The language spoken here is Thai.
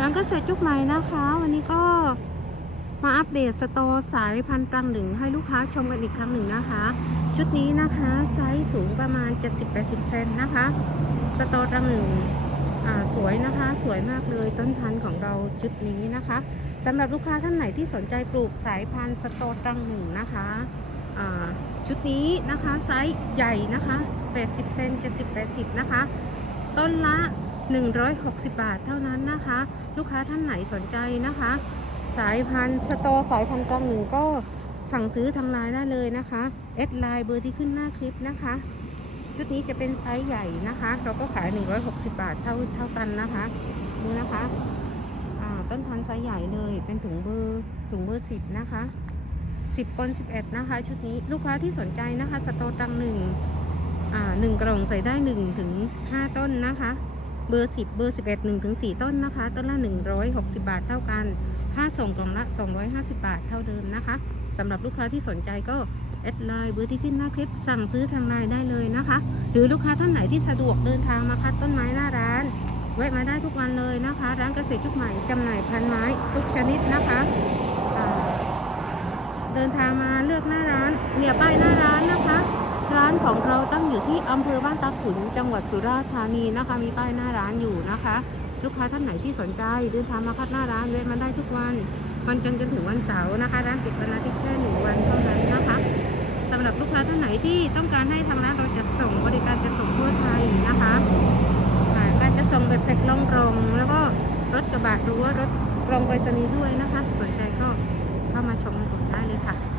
ร้านเกษตรจุกใหม่นะคะ วันนี้ก็มาอัปเดตสตอสายพันธุ์ตรังหนึ่งให้ลูกค้าชมกันอีกครั้งหนึ่งนะคะ ชุดนี้นะคะไซส์สูงประมาณ 70-80 เซนนะคะ สตอตรังหนึ่งสวยนะคะ สวยมากเลยต้นพันธุ์ของเราชุดนี้นะคะสำหรับลูกค้าท่านไหนที่สนใจปลูกสายพันธุ์สตอตรังหนึ่งนะคะชุดนี้นะคะไซส์ใหญ่นะคะ 80 เซน70-80 นะคะ ต้นละ 160 บาทเท่านั้นนะคะ ลูกค้าท่านไหนสนใจนะคะ สายพันธุ์สตอสายพันธุ์กลางหนึ่งก็สั่งซื้อทางไลน์ได้เลยนะคะเอดไลน์เบอร์ที่ขึ้นหน้าคลิปนะคะ ชุดนี้จะเป็นไซส์ใหญ่นะคะ เราก็ขาย 160 บาทเท่าเท่ากันนะคะดูนะคะต้นพันธุ์ไซส์ใหญ่เลยเป็นถุงเบอร์ถุงเบอร์10นะคะ10ปน11นะคะ ชุดนี้ลูกค้าที่สนใจนะคะ สตอตังหนึ่งหนึ่งกล่องใส่ได้1ถึง5ต้นนะคะ เบอร์ 10 เบอร์ 11 1ถึง4ต้นนะคะ ต้นละ 160 บาทเท่ากันค่าส่งกล่องละ 250 บาทเท่าเดิมนะคะสำหรับลูกค้าที่สนใจก็แอดไลน์เบอร์ที่ขึ้นหน้าคลิปสั่งซื้อทางไลน์ได้เลยนะคะ หรือลูกค้าท่านไหนที่สะดวกเดินทางมาคัดต้นไม้หน้าร้านแวะมาได้ทุกวันเลยนะคะ ร้านเกษตรทุกใหม่จำหน่ายพันไม้ ทุกชนิดนะคะเดินทางมาเลือกหน้าร้านเนี่ยป้ายหน้าร้านนะคะ ของเราตั้งอยู่ที่อำเภอบ้านตาขุนจังหวัดสุราษฎร์ธานีนะคะ มีป้ายหน้าร้านอยู่นะคะ ลูกค้าท่านไหนที่สนใจเดินทางมาคัดหน้าร้านแวะมาได้ทุกวันวันจันทร์จนถึงวันเสาร์นะคะร้านปิดวันอาทิตย์แค่หนึ่งวันเท่านั้นนะคะสำหรับลูกค้าท่านไหนที่ต้องการให้ทางร้านเราจัดส่งบริการจัดส่งทั่วไทยนะคะการจะส่งแบบแพ็คล่องรองแล้วก็รถกระบะหรือว่ารถกรองไปรษณีย์ด้วยนะคะ สนใจก็เข้ามาชมกันก่อนได้เลยค่ะ